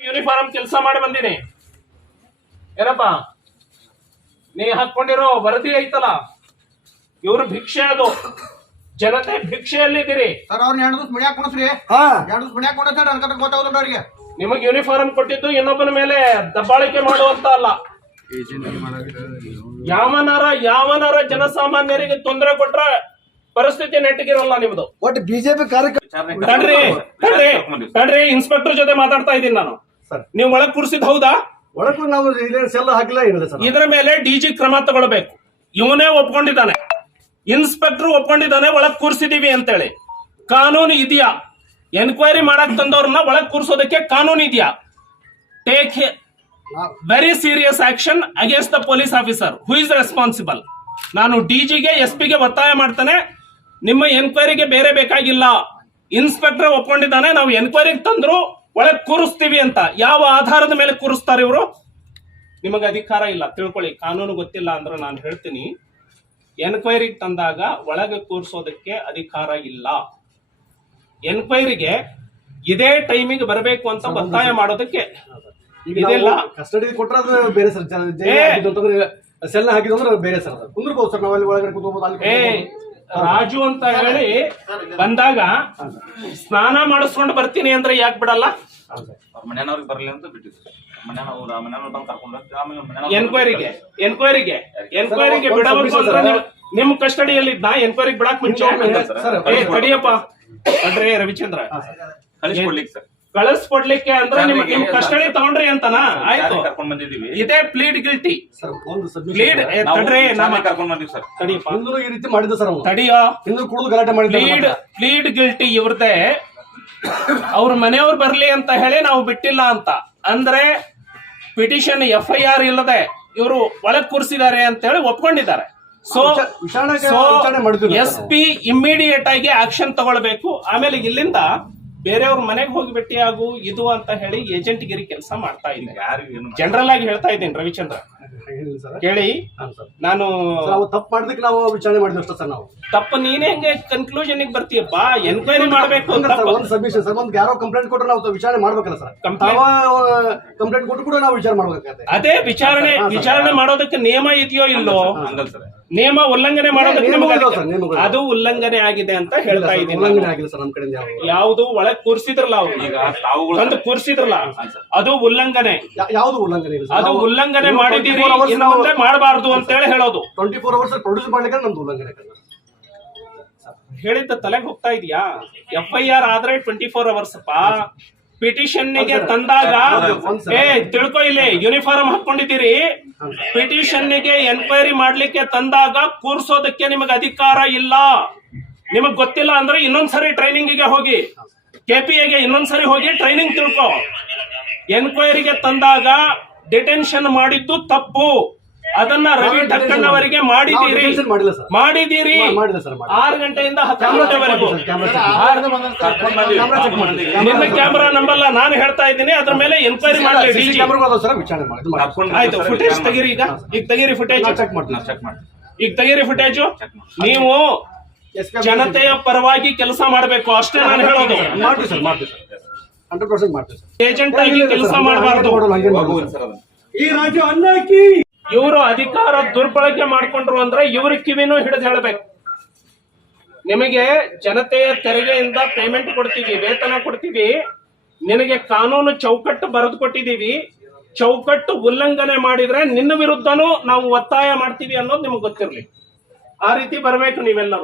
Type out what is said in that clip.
Uniform ಕೆಲಸ ಮಾಡಿ ಬಂದೀನಿ. ಏನಪ್ಪ? ನೀ ಹಾಕೊಂಡಿರೋ ವರದಿ ಐತಲ್ಲ? ಇವ್ರ ಭಿಕ್ಷೆ ಅದು. ಜನತೆ ಭಿಕ್ಷೆಯಲ್ಲಿದ್ದೀರಿ. ಸರ್ ಅವ್ರನ್ನ ಎರಡು ದಿವಸ ಮನ್ಯಾಗ ಕುಣಸ್ರಿ ಹಾ. ಎರಡು ದಿವಸ ಮನ್ಯಾಗ ಕುಣಿಸ್ತಾರೆ ಅನ್ಕತ್ತ ಗೊತ್ತಾಗೋದಿಲ್ಲ ಅವ್ರಿಗೆ. ನಿಮಗೆ ಯೂನಿಫಾರ್ಮ್ ಕೊಟ್ಟಿದ್ದು ಇನ್ನೊಬ್ಬನ ಮೇಲೆ ದಬ್ಬಾಳಿಕೆ ಮಾಡುವಂತ ಅಲ್ಲ. ಯಾವನಾರ ಯಾವನಾರ ಜನಸಾಮಾನ್ಯರಿಗೆ ತೊಂದರೆ ಕೊಟ್ರ ಪರಿಸ್ಥಿತಿ ನೆಟ್ಟಗಿರಲ್ಲ ನಿಮ್ದು. ಒಟ್ಟು ಬಿಜೆಪಿ ಕಾರ್ಯಕ್ರಮ ತಡ್ರಿ ತಡ್ರಿ ತಡ್ರಿ ಇನ್ಸ್ಪೆಕ್ಟರ್ ಜೊತೆ ಮಾತಾಡ್ತಾ ಇದ್ದೀನಿ ನಾನು. ಸರ್. ನೀವು ಒಳಗ್ ಕೂರಿಸಿದ್ ಹೌದಾ? ಒಳಗೂ ನಾವು ಇಲ್ಲೇ ಸೆಲ್ ಹಾಕಿಲ್ಲ ಏನಿಲ್ಲ ಸರ್. ಇದರ ಮೇಲೆ ಡಿಜಿ ಕ್ರಮ ತಗೊಳ್ಬೇಕು. ಇವನೇ ಒಪ್ಕೊಂಡಿದ್ದಾನೆ. ಇನ್ಸ್ಪೆಕ್ಟರ್ ಒಪ್ಕೊಂಡಿದ್ದಾನೆ ಒಳಗ್ ಕೂರಿಸಿದೀವಿ ಅಂತೇಳಿ. ಕಾನೂನು ಇದೆಯಾ? ಎನ್ಕ್ವೈರಿ ಮಾಡಕ್ ತಂದವ್ರನ್ನ ಒಳಗ್ ಕೂರಿಸೋದಕ್ಕೆ ಕಾನೂನು ಇದೆಯಾ? Take very serious action against the police officer who is responsible ನಾನು ಡಿಜಿಗೆ ಎಸ್ ಪಿಗೆ ಒತ್ತಾಯ ಮಾಡ್ತಾನೆ. ನಿಮ್ಮ ಎನ್ಕ್ವೈರಿಗೆ ಬೇರೆ ಬೇಕಾಗಿಲ್ಲ. ಇನ್ಸ್ಪೆಕ್ಟರ್ ಒಪ್ಕೊಂಡಿದ್ದಾನೆ ನಾವು ಎನ್ಕ್ವೈರಿಗೆ ತಂದ್ರು. ಒಳಗ್ ಕೂರಿಸ್ತೀವಿ ಅಂತ ಯಾವ ಆಧಾರದ ಮೇಲೆ ಕೂರಿಸ್ತಾರೆ ಇವರು? ನಿಮಗೆ ಅಧಿಕಾರ ಇಲ್ಲ ತಿಳ್ಕೊಳ್ಳಿ. ಕಾನೂನು ಗೊತ್ತಿಲ್ಲ ಅಂದ್ರೆ ನಾನು ಹೇಳ್ತೀನಿ. ಎನ್ಕ್ವೈರಿಗೆ ತಂದಾಗ ಒಳಗೆ ಕೂರಿಸೋದಕ್ಕೆ ಅಧಿಕಾರ ಇಲ್ಲ. ಎನ್ಕ್ವೈರಿಗೆ ಇದೇ ಟೈಮಿಗೆ ಬರಬೇಕು ಅಂತ ಒತ್ತಾಯ ಮಾಡೋದಕ್ಕೆ ಇದೆಲ್ಲ. ಕಸ್ಟಡಿ ಅದು ಬೇರೆ ಸರ್. ಸೆಲ್ ಹಾಕಿದ್ರೆ ಬೇರೆ ಸರ್ ಕುಂದ್ರಬಹುದು ಸರ್ ನಾವು ಅಲ್ಲಿ ಒಳಗಡೆ ಕೂತ್ಕೋಬಹುದು ಅಲ್ಲಿ ರಾಜು ಅಂತ ಹೇಳಿ ಬಂದಾಗ ಸ್ನಾನ ಮಾಡಿಸ್ಕೊಂಡು ಬರ್ತೀನಿ ಅಂದ್ರೆ ಯಾಕೆ ಬಿಡಲ್ಲ. ಅವ್ರ ಮನೆಯವ್ರಿಗೆ ಬರಲಿ ಅಂತ ಬಿಟ್ಟಿದ್ರು. ಮನೆಯವ್ರು ಆ ಮನೆಯವ್ರು ಬಂದು ಕರ್ಕೊಂಡು ಹೋಗಿ ಆಮೇಲೆ ಮನೆಯವ್ರು ಎನ್ಕ್ವೈರಿಗೆ ಎನ್ಕ್ವೈರಿಗೆ ಎನ್ಕ್ವೈರಿಗೆ ಬಿಡಬೇಕು ಅಂದ್ರೆ. ನಿಮ್- ಕಸ್ಟಡಿಯಲ್ಲಿ ಇದ್ನ ಎನ್ಕ್ವೈರಿಗೆ ಬಿಡಕ್ ಮುಂಚೆ ಸರ್, ಏ ತಡಿಯಪ್ಪ ಅಡ್ರೆ ರವಿಚಂದ್ರ. ಕಳಿಸ್ಕೊಡ್ಲಿಕ್ಕೆ ಸರ್ ಕಳಿಸ್ಕೊಡ್ಲಿಕ್ಕೆ ಅಂದ್ರೆ ನಿಮ್ ನಿಮ್ ಕಸ್ಟಡಿ ತಗೊಂಡ್ರಿ ಅಂತನಾ? ಆಯ್ತು. ಕರ್ಕೊಂಡ್ ಬಂದಿದೀವಿ ಇದೇ ಪ್ಲೀಡ್ ಗಿಲ್ಟಿ ಸರ್ ಒಂದು ಪ್ಲೀಡ್ ಸಬ್ಮಿಷನ್ ನಾವು ತಡ್ರಿ ನಮ್ಮ ಕರ್ಕೊಂಡ್ ಬಂದಿವಿ ಸರ್. ತಡಿಯಪ್ಪ ಹಿಂದೂ ಈ ರೀತಿ ಮಾಡಿದ್ದು ಸರ್ ಅವನು ತಡಿಯೋ. ಹಿಂದೂ ಕುಡಿದು ಗಲಾಟೆ ಪ್ಲೀಡ್ ಮಾಡಿದ್ದ ಪ್ಲೀಡ್ ಗಿಲ್ಟಿ ಇವ್ರದೇ. ಅವ್ರ ಮನೆಯವ್ರು ಬರ್ಲಿ ಅಂತ ಹೇಳಿ ನಾವು ಬಿಟ್ಟಿಲ್ಲ ಅಂತ. ಅಂದ್ರೆ ಪಿಟಿಷನ್ ಎಫ್ ಐ ಆರ್ ಇಲ್ಲದೆ ಇವರು ಒಳಗ್ ಕೂರಿಸಿದ್ದಾರೆ ಅಂತ ಹೇಳಿ ಒಪ್ಕೊಂಡಿದ್ದಾರೆ. ಸೊ ವಿಚಾ- ವಿಚಾರಣೆ ಮಾಡಿದ್ವಿ ಎಸ್ ಪಿ ಇಮ್ಮಿಡಿಯೇಟ್ ಆಗಿ ಆಕ್ಷನ್ ತಗೊಳ್ಬೇಕು. ಆಮೇಲೆ ಇಲ್ಲಿಂದ ಬೇರೆಯವ್ರ ಮನೆಗೆ ಹೋಗಿ ಆಗು ಇದು ಅಂತ ಹೇಳಿ ಏಜೆಂಟ್ ಗಿರಿ ಕೆಲಸ ಮಾಡ್ತಾ ಇದ್ದೀನಿ ಜನರಲ್ ಆಗಿ ಹೇಳ್ತಾ ಇದ್ದೀನಿ ರವಿಚಂದ್ರ. ಸರ್? ಕೇಳಿ. ಹಾಂ ಸರ್. ನಾನು ನಾವು ತಪ್ಪು ಮಾಡಿದಕ್ಕೆ ನಾವು ವಿಚಾರಣೆ ಮಾಡಿದ್ವಿ ಅಷ್ಟೇ ಸರ್ ನಾವು. ತಪ್ಪು ನೀನೇ ಹೆಂಗೆ ಕನ್ಕ್ಲೂಷನ್ ಬರ್ತೀಯಪ್ಪ? ಎನ್ಕ್ವೈರಿ ಮಾಡಬೇಕು ಅಂದ್ರೆ ಸರ್. ಒಂದು ಸಬ್ಮಿಷನ್ ಸರ್ ಒಂದು ಯಾರೋ ಕಂಪ್ಲೇಂಟ್ ಕೊಟ್ಟರೆ ನಾವು ವಿಚಾರಣೆ ಮಾಡ್ಬೇಕಲ್ಲ ಸರ್. Complaint- ಕಂಪ್ಲೇಂಟ್ ಕೊಟ್ಟು ಕೂಡ ನಾವು ವಿಚಾರ ಮಾಡ್ಬೇಕಾಗತ್ತೆ. ಅದೇ ವಿಚಾರಣೆ ವಿಚಾರಣೆ ಮಾಡೋದಕ್ಕೆ ನಿಯಮ ಇದೆಯೋ ಇಲ್ಲೋ? ಹಂಗಲ್ ಸರ್. ನಿಯಮ ಉಲ್ಲಂಘನೆ ಮಾಡೋದಕ್ಕೆ ಅದು ಉಲ್ಲಂಘನೆ ಆಗಿದೆ ಅಂತ ಹೇಳ್ತಾ ಇದ್ದೀನಿ ಉಲ್ಲಂಘನೆ ನಾನು. ಸರ್ ನಮ್ಮ ಕಡೆಯಿಂದ ಯಾವ ಯಾವುದು ಒಳಗ್ ಕೂರ್ಸಿದ್ರಲ್ಲ ಅವ್ರು. ಈಗ ತಾವುಗಳು ತಂದು ಕೂರ್ಸಿದ್ರಲ್ಲ. ಅದು ಉಲ್ಲಂಘನೆ. ಯಾವ್ದು ಯಾವುದು ಉಲ್ಲಂಘನೆ ಇಲ್ಲ ಅದು ಉಲ್ಲಂಘನೆ ಮಾಡಿದೀರಿ ಇನ್ನು ಮುಂದೆ ಮಾಡಬಾರ್ದು ಅಂತ ಹೇಳಿ ಹೇಳೋದು. ಟ್ವೆಂಟಿ ಫೋರ್ ಅವರ್ಸ್ ಪ್ರೊಡ್ಯೂಸ್ ಮಾಡ್ಲಿಕ್ಕೆ ನಮ್ದು ಉಲ್ಲಂಘನೆ. ಹೇಳಿದ್ದ ತಲೆಗೆ ಹೋಗ್ತಾ ಇದೆಯಾ? ಎಫ್ ಐ ಆರ್ ಆದ್ರೆ ಟ್ವೆಂಟಿ ಫೋರ್ ಅವರ್ಸ್ ಅಪ್ಪ ಪಿಟಿಷನ್ಗೆ ತಂದಾಗ ಏ ತಿಳ್ಕೊ ಇಲ್ಲಿ ಯೂನಿಫಾರ್ಮ್ ಹಾಕೊಂಡಿದ್ದೀರಿ. ಪಿಟಿಷನ್ಗೆ ಎನ್ಕ್ವೈರಿ ಮಾಡ್ಲಿಕ್ಕೆ ತಂದಾಗ ಕೂರ್ಸೋದಕ್ಕೆ ನಿಮಗೆ ಅಧಿಕಾರ ಇಲ್ಲ. ನಿಮಗ್ ಗೊತ್ತಿಲ್ಲ ಅಂದ್ರೆ ಇನ್ನೊಂದ್ಸರಿ ಟ್ರೈನಿಂಗ್ಗೆ ಹೋಗಿ ಕೆಪಿಎಗೆ ಇನ್ನೊಂದ್ಸರಿ ಹೋಗಿ ಟ್ರೈನಿಂಗ್ ತಿಳ್ಕೊ. ಎನ್ಕ್ವೈರಿಗೆ ತಂದಾಗ ಡಿಟೆನ್ಷನ್ ಮಾಡಿದ್ದು ತಪ್ಪು. ಅದನ್ನ ರವಿ ಠಕ್ಕಣ್ಣ ಅವರಿಗೆ ಮಾಡಿದೀರಿ. ಮಾಡಿದ್ದೀರಿ ಸರ್. ಮಾಡಿದ್ದೀರಿ ಮಾ- ಮಾಡಿಲ್ಲ ಸರ್ ಮಾಡಿಲ್ಲ. ಆರು ಗಂಟೆಯಿಂದ ಹತ್ತು ಗಂಟೆವರೆಗೂ. ನಿಮ್ಮ ಕ್ಯಾಮ್ರಾ ನಂಬಲ್ಲ ನಾನು ಹೇಳ್ತಾ ಇದ್ದೀನಿ. ಅದ್ರ ಮೇಲೆ ಎನ್ಕ್ವೈರಿ ಮಾಡಲಿ ಮಾಡಿ. ಆಯ್ತು ಫುಟೇಜ್ ತೆಗೀರಿ ಈಗ. ಈಗ ತೆಗೀರಿ ಫುಟೇಜ್ ಚೆಕ್ ಮಾಡ್ತೀನಿ. ಚೆಕ್ ಮಾಡಿ ಈಗ ತೆಗೀರಿ ಫುಟೇಜು ನೀವು ಜನತೆಯ ಪರವಾಗಿ ಕೆಲಸ ಮಾಡಬೇಕು ಅಷ್ಟೇ ನಾನು ಹೇಳೋದು. ಮಾಡ್ತೀವಿ ಸರ್ ಮಾಡ್ತೀವಿ ಸರ್. ಹಂಡ್ರೆಡ್ ಪರ್ಸೆಂಟ್ ಮಾಡ್ತೀವಿ ಏಜೆಂಟ್ ಆಗಿ ಇಲ್ಲ, ಇಲ್ಲ ಕೆಲಸ ಮಾಡಬಾರ್ದು. ಈ ರಾಜ್ಯ ಇವರು ಅಧಿಕಾರ ದುರ್ಬಳಕೆ ಮಾಡ್ಕೊಂಡ್ರು ಅಂದ್ರೆ ಇವ್ರ ಕಿವಿನೂ ಹಿಡಿದು ಹೇಳಬೇಕು. ನಿಮಗೆ ಜನತೆಯ ತೆರಿಗೆಯಿಂದ ಪೇಮೆಂಟ್ ಕೊಡ್ತೀವಿ ವೇತನ ಕೊಡ್ತೀವಿ. ನಿನಗೆ ಕಾನೂನು ಚೌಕಟ್ಟು ಬರೆದು ಕೊಟ್ಟಿದ್ದೀವಿ. ಚೌಕಟ್ಟು ಉಲ್ಲಂಘನೆ ಮಾಡಿದ್ರೆ ನಿನ್ನ ವಿರುದ್ಧನೂ ನಾವು ಒತ್ತಾಯ ಮಾಡ್ತೀವಿ ಅನ್ನೋದು ನಿಮಗೆ ಗೊತ್ತಿರಲಿ. ಆ ರೀತಿ ಬರಬೇಕು ನೀವೆಲ್ಲರೂ.